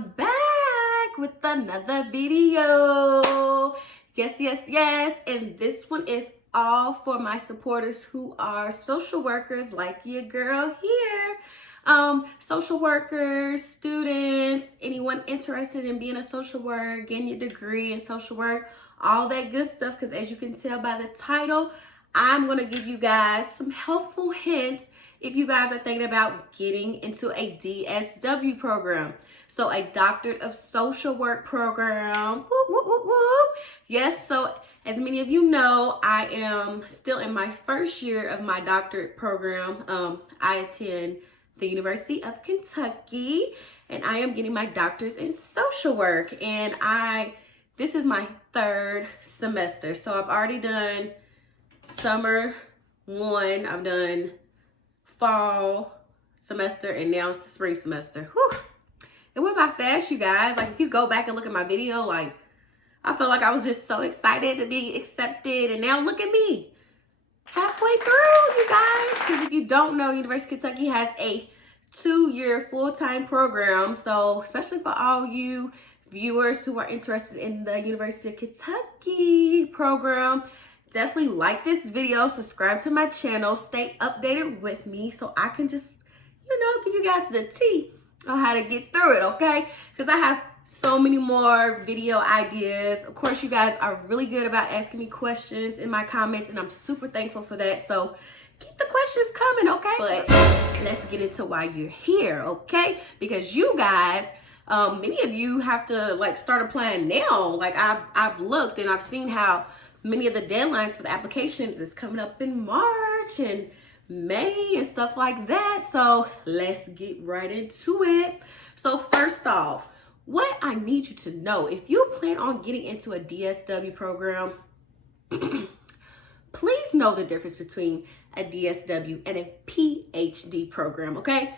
I'm back with another video. Yes. And this one is all for my supporters who are social workers like your girl here. Social workers, students, anyone interested in being a social worker, getting your degree in social work, all that good stuff. Because as you can tell by the title, I'm going to give you guys some helpful hints if you guys are thinking about getting into a DSW program. So a Doctorate of Social Work program. Whoop, whoop, whoop, whoop. Yes, so as many of you know, I am still in my first year of my doctorate program. I attend the University of Kentucky, and I am getting my doctorate in social work. And this is my third semester. So I've already done summer 1, I've done fall semester, and now it's the spring semester. Whew. It went by fast, you guys. Like, if you go back and look at my video, like, I felt like I was just so excited to be accepted, and now look at me halfway through, you guys. Because if you don't know, University of Kentucky has a 2-year full-time program. So especially for all you viewers who are interested in the University of Kentucky program, definitely like this video, subscribe to my channel, stay updated with me so I can just, give you guys the tea on how to get through it, okay? Because I have so many more video ideas. Of course, you guys are really good about asking me questions in my comments, and I'm super thankful for that. So keep the questions coming, okay? But let's get into why you're here, okay? Because you guys, many of you have to start applying now. Like I've looked and I've seen how many of the deadlines for the applications is coming up in March and May and stuff like that. So let's get right into it. So first off, what I need you to know, if you plan on getting into a DSW program, please know the difference between a DSW and a PhD program, okay?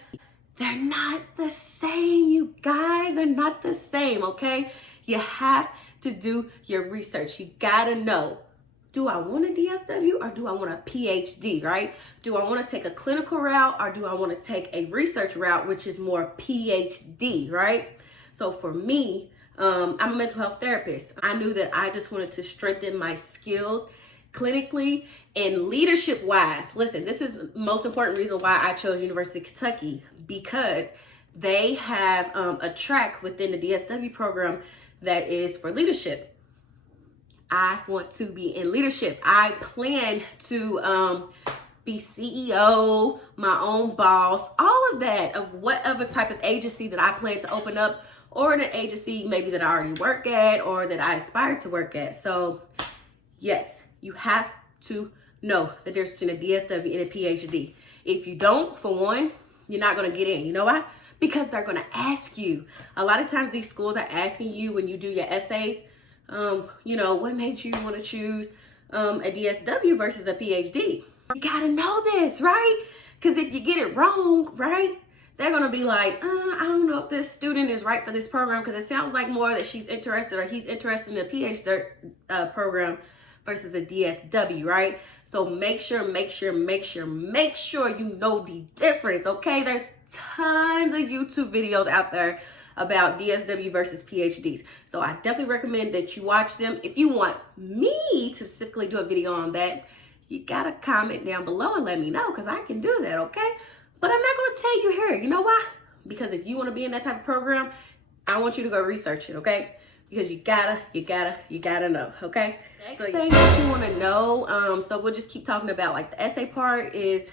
They're not the same, you guys. They're not the same, okay? You have to do your research. You gotta know, do I want a DSW or do I want a PhD, right? Do I want to take a clinical route or do I want to take a research route, which is more PhD, right? So for me, I'm a mental health therapist. I knew that I just wanted to strengthen my skills clinically and leadership wise. Listen, this is the most important reason why I chose University of Kentucky, because they have a track within the DSW program that is for leadership. I want to be in leadership. I plan to be CEO, my own boss, all of that, of whatever type of agency that I plan to open up, or an agency maybe that I already work at or that I aspire to work at. So yes, you have to know the difference between a DSW and a PhD. If you don't, for one, you're not going to get in. You know why? Because they're going to ask you. A lot of times these schools are asking you when you do your essays, what made you want to choose a DSW versus a PhD? You got to know this, right? Because if you get it wrong, right, they're going to be like, I don't know if this student is right for this program, because it sounds like more that she's interested or he's interested in a PhD program versus a DSW, right? So make sure you know the difference, okay? There's tons of YouTube videos out there about DSW versus PhDs. So I definitely recommend that you watch them. If you want me to specifically do a video on that, you gotta comment down below and let me know, because I can do that, okay? But I'm not gonna tell you here. You know why? Because if you wanna be in that type of program, I want you to go research it, okay? Because you gotta know, okay? Next thing that you wanna know, so we'll just keep talking about the essay part, is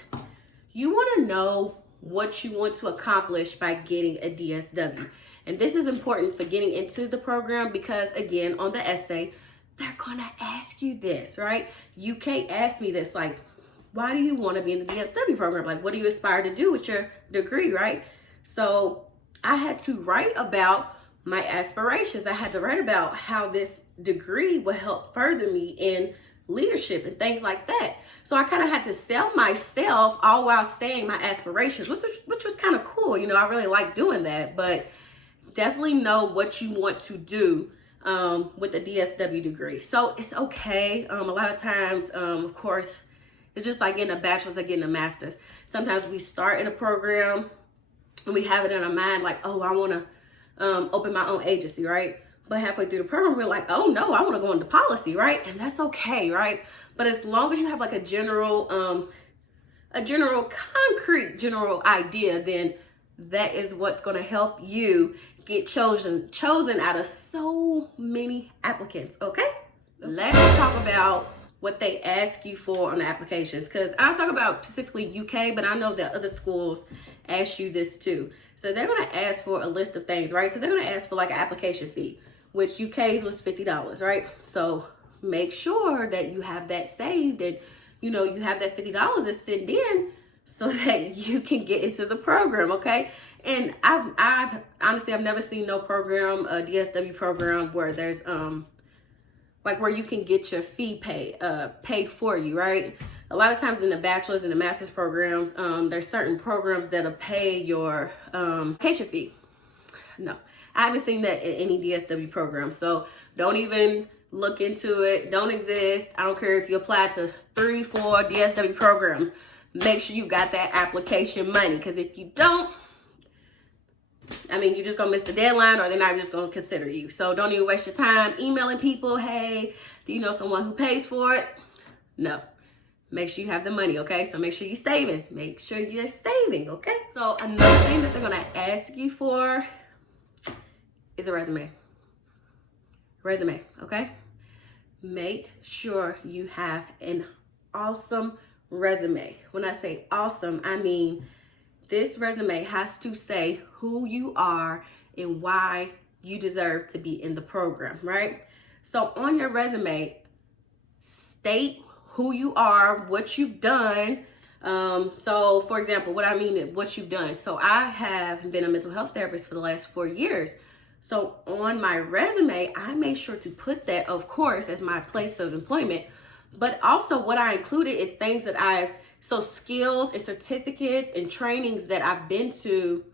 you wanna know what you want to accomplish by getting a DSW. And this is important for getting into the program because, again, on the essay, they're gonna ask you this, right? You can't ask me this, why do you want to be in the DSW program? What do you aspire to do with your degree, right? So I had to write about my aspirations. I had to write about how this degree will help further me in leadership and things like that. So I kind of had to sell myself all while saying my aspirations, which was kind of cool. I really like doing that. But definitely know what you want to do with a DSW degree. So it's okay. A lot of times, of course, it's just like getting a bachelor's or getting a master's. Sometimes we start in a program and we have it in our mind I want to open my own agency, right? But halfway through the program, we're like, oh no, I want to go into policy, right? And that's okay, right? But as long as you have like a general concrete general idea, then that is what's going to help you get chosen out of so many applicants. Okay, let's talk about what they ask you for on the applications, because I'll talk about specifically UK, but I know that other schools ask you this too. So they're going to ask for a list of things, right? So they're going to ask for like an application fee, which UK's was $50, right? So make sure that you have that saved, and you know you have that $50 to send in so that you can get into the program, okay? And I've honestly, I've never seen no program, a DSW program, where there's like where you can get your fee paid for you, right? A lot of times in the bachelor's and the master's programs, there's certain programs that'll pay your application fee. No, I haven't seen that in any DSW program. So don't even look into it. Don't exist. I don't care if you apply to 3, 4 DSW programs. Make sure you got that application money, because if you don't, I mean, you're just gonna miss the deadline, or they're not just gonna consider you. So don't even waste your time emailing people, hey, do you know someone who pays for it? No. Make sure you have the money, okay? So make sure you're saving. Make sure you're saving, okay? So another thing that they're gonna ask you for is a resume. Resume, okay? Make sure you have an awesome resume. When I say awesome, I mean this resume has to say who you are and why you deserve to be in the program, right? So on your resume, state who you are, what you've done. So for example, what I mean is what you've done. So I have been a mental health therapist for the last 4 years. So on my resume, I made sure to put that, of course, as my place of employment. But also what I included is things that so skills and certificates and trainings that I've been to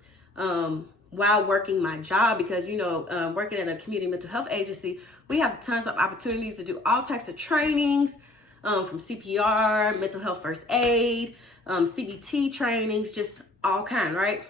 while working my job, because, you know, working at a community mental health agency, we have tons of opportunities to do all types of trainings, from CPR, mental health first aid, CBT trainings, just all kind, right?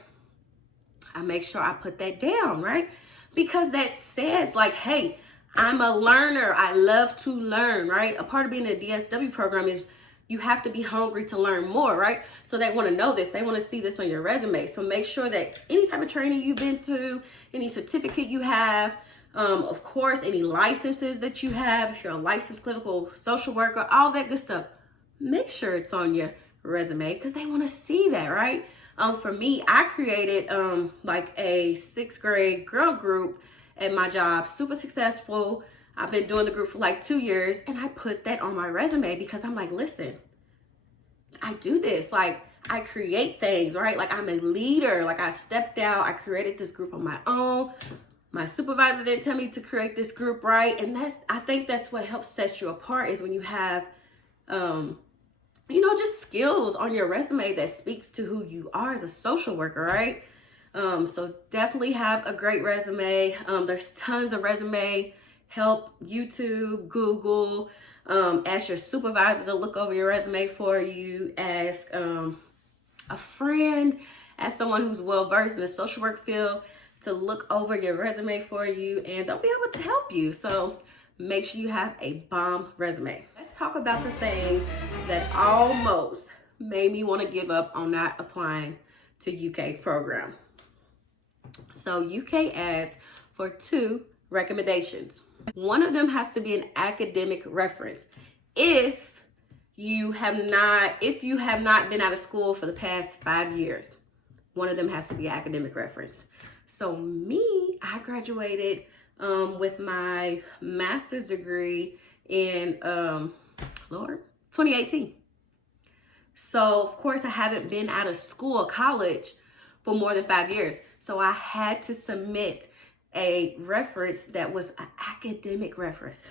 I make sure I put that down, right? Because that says like, hey, I'm a learner. I love to learn, right? A part of being in a DSW program is you have to be hungry to learn more, right? So they want to know this. They want to see this on your resume. So make sure that any type of training you've been to, any certificate you have, of course, any licenses that you have, if you're a licensed clinical social worker, all that good stuff, make sure it's on your resume, because they want to see that, right? For me, I created like a 6th grade girl group at my job, super successful. I've been doing the group for like 2 years, and I put that on my resume because I'm like, listen, I do this. Like, I create things, right? Like, I'm a leader. Like, I stepped out. I created this group on my own. My supervisor didn't tell me to create this group, right? And I think that's what helps set you apart, is when you have, you know, just skills on your resume that speaks to who you are as a social worker, right? So definitely have a great resume. There's tons of resume help, YouTube, Google. Ask your supervisor to look over your resume for you. Ask a friend, ask someone who's well-versed in the social work field to look over your resume for you, and they'll be able to help you. So make sure you have a bomb resume. Let's talk about the thing that almost made me want to give up on not applying to UK's program. So UK asks for 2 recommendations. One of them has to be an academic reference. If you have not been out of school for the past 5 years, one of them has to be an academic reference. So me, I graduated with my master's degree in 2018. So of course I haven't been out of school or college for more than 5 years. So I had to submit a reference that was an academic reference.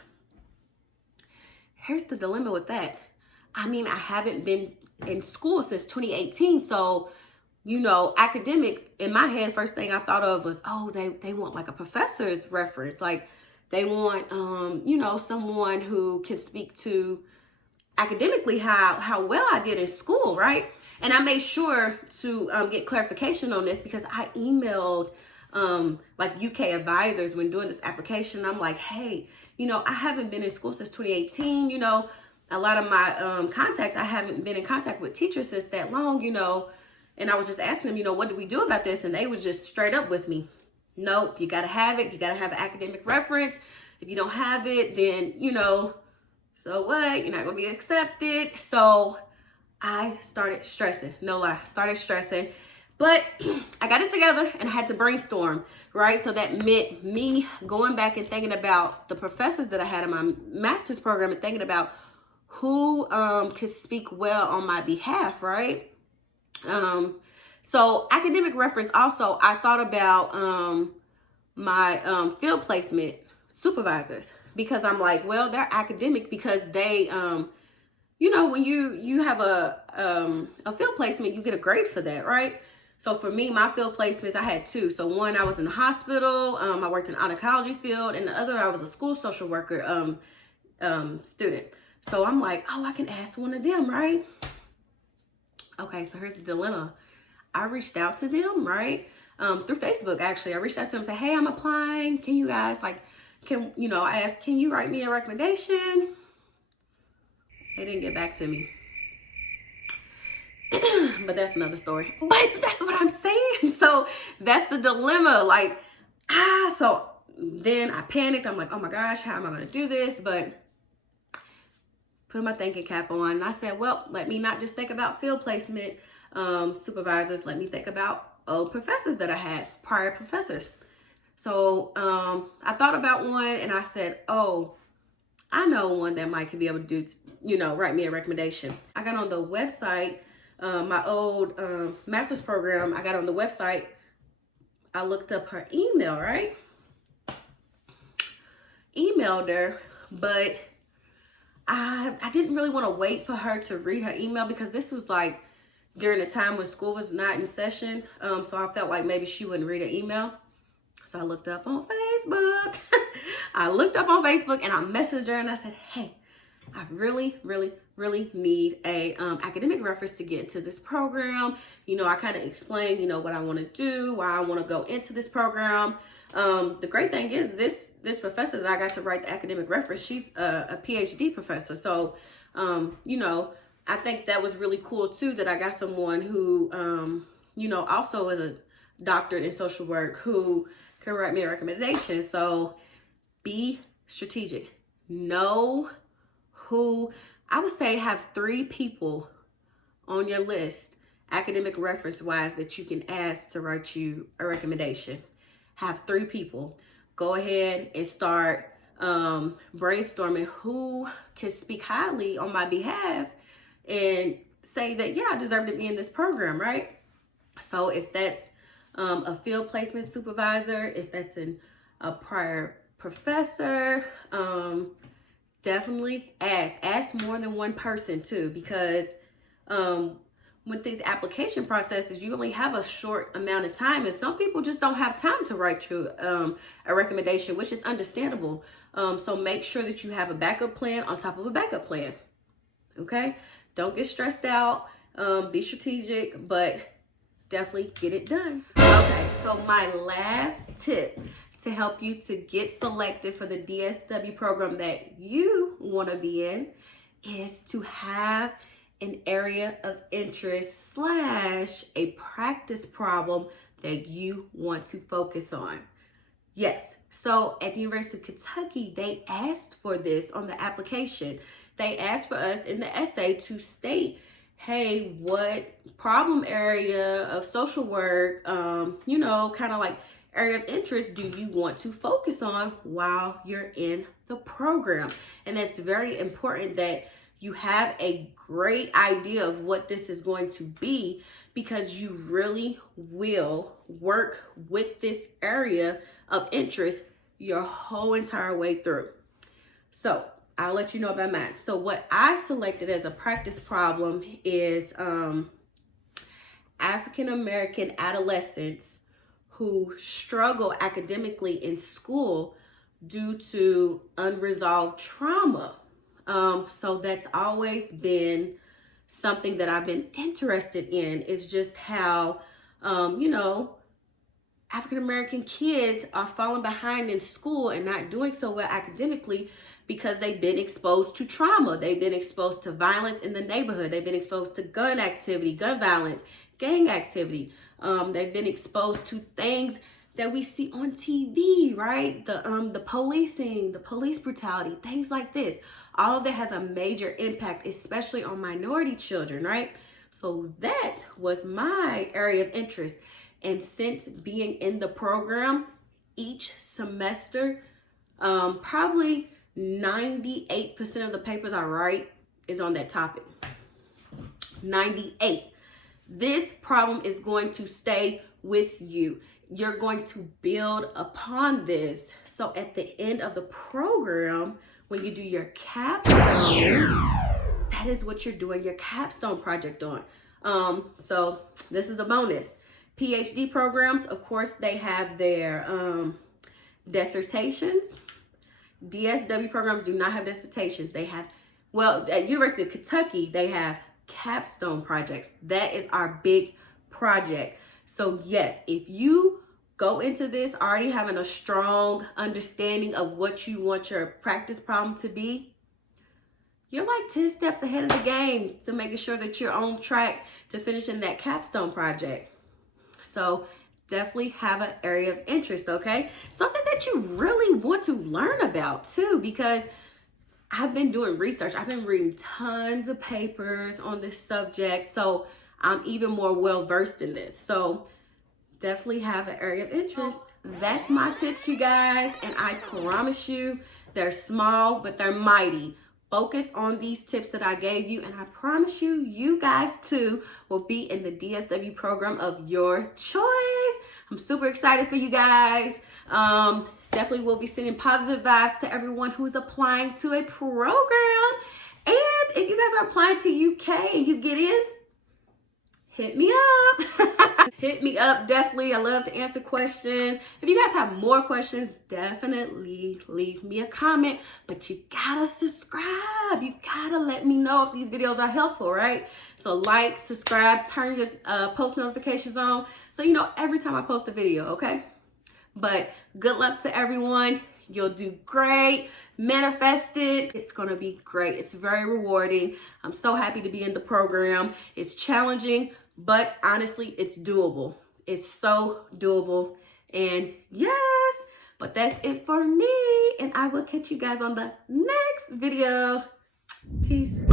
Here's the dilemma with that. I mean, I haven't been in school since 2018. So, you know, academic, in my head, first thing I thought of was, oh, they want like a professor's reference. Like they want, you know, someone who can speak to academically how well I did in school, right? And I made sure to get clarification on this, because I emailed like UK advisors when doing this application. I'm like, hey, I haven't been in school since 2018. A lot of my contacts, I haven't been in contact with teachers since that long, and I was just asking them, what do we do about this? And they was just straight up with me. Nope, you got to have it. You got to have an academic reference. If you don't have it, then, so what? You're not going to be accepted. So I started stressing. No lie, started stressing. But I got it together and I had to brainstorm, right? So that meant me going back and thinking about the professors that I had in my master's program and thinking about who could speak well on my behalf, right? So academic reference also, I thought about my field placement supervisors, because I'm like, well, they're academic because they, when you have a field placement, you get a grade for that, right? So for me, my field placements, I had two. So one, I was in the hospital, I worked in oncology field, and the other, I was a school social worker student. So I'm like, oh, I can ask one of them, right? Okay, so here's the dilemma. I reached out to them, right? Through Facebook, actually. I reached out to them and said, hey, I'm applying. Can you guys, I asked, can you write me a recommendation? They didn't get back to me. But that's another story. But that's what I'm saying. So that's the dilemma. So then I panicked. I'm like, oh my gosh, how am I going to do this? But put my thinking cap on. And I said, well, let me not just think about field placement supervisors. Let me think about old professors that I had, prior professors. So I thought about one and I said, oh, I know one that might could be able to do, write me a recommendation. I got on the website, my old master's program, I got on the website. I looked up her email, right? Emailed her, but I didn't really want to wait for her to read her email because this was like during the time when school was not in session. So I felt like maybe she wouldn't read her email. So I looked up on Facebook. I looked up on Facebook and I messaged her and I said, hey, I really, really, really need a academic reference to get into this program. I kind of explained, what I want to do, why I want to go into this program. The great thing is this professor that I got to write the academic reference, she's a PhD professor. So, I think that was really cool too, that I got someone who, also is a doctorate in social work who can write me a recommendation. So be strategic. Know who, I would say have 3 people on your list, academic reference wise, that you can ask to write you a recommendation. Have 3 people. Go ahead and start brainstorming who can speak highly on my behalf and say that, yeah, I deserve to be in this program, right? So if that's a field placement supervisor, if that's a prior professor, definitely ask more than one person too, because with these application processes, you only have a short amount of time, and some people just don't have time to write you a recommendation, which is understandable. So make sure that you have a backup plan on top of a backup plan. Okay, don't get stressed out. Be strategic, but definitely get it done. Okay, so my last tip to help you to get selected for the DSW program that you want to be in is to have an area of interest / a practice problem that you want to focus on. Yes, so at the University of Kentucky, they asked for this on the application. They asked for us in the essay to state, hey, what problem area of social work, kind of like area of interest do you want to focus on while you're in the program? And that's very important that you have a great idea of what this is going to be, because you really will work with this area of interest your whole entire way through. So I'll let you know about mine. So what I selected as a practice problem is African American adolescents who struggle academically in school due to unresolved trauma. So that's always been something that I've been interested in, is just how, African American kids are falling behind in school and not doing so well academically because they've been exposed to trauma. They've been exposed to violence in the neighborhood. They've been exposed to gun activity, gun violence, gang activity. They've been exposed to things that we see on TV, right? The policing, the police brutality, things like this. All of that has a major impact, especially on minority children, right? So that was my area of interest. And since being in the program, each semester, probably 98% of the papers I write is on that topic. 98. This problem is going to stay with you. You're going to build upon this. So at the end of the program, when you do your capstone, that is what you're doing your capstone project on. So this is a bonus. PhD programs, of course, they have their dissertations. DSW programs do not have dissertations. They have, well, at University of Kentucky, they have capstone projects. That is our big project. So yes, if you go into this already having a strong understanding of what you want your practice problem to be, you're like 10 steps ahead of the game to making sure that you're on track to finishing that capstone project. So definitely have an area of interest, okay? Something that you really want to learn about too, because I've been doing research. I've been reading tons of papers on this subject, so I'm even more well-versed in this. So definitely have an area of interest. That's my tips, you guys, and I promise you, they're small, but they're mighty. Focus on these tips that I gave you, and I promise you, you guys too will be in the DSW program of your choice. I'm super excited for you guys. Definitely will be sending positive vibes to everyone who's applying to a program. And if you guys are applying to UK and you get in, hit me up. Hit me up, definitely. I love to answer questions. If you guys have more questions, definitely leave me a comment. But you gotta subscribe. You gotta let me know if these videos are helpful, right? So like, subscribe, turn your post notifications on so you know every time I post a video, okay? But good luck to everyone. You'll do great. Manifest it. It's gonna be great. It's very rewarding. I'm so happy to be in the program. It's challenging, but honestly, it's doable. It's so doable. And yes, but that's it for me. And I will catch you guys on the next video. Peace.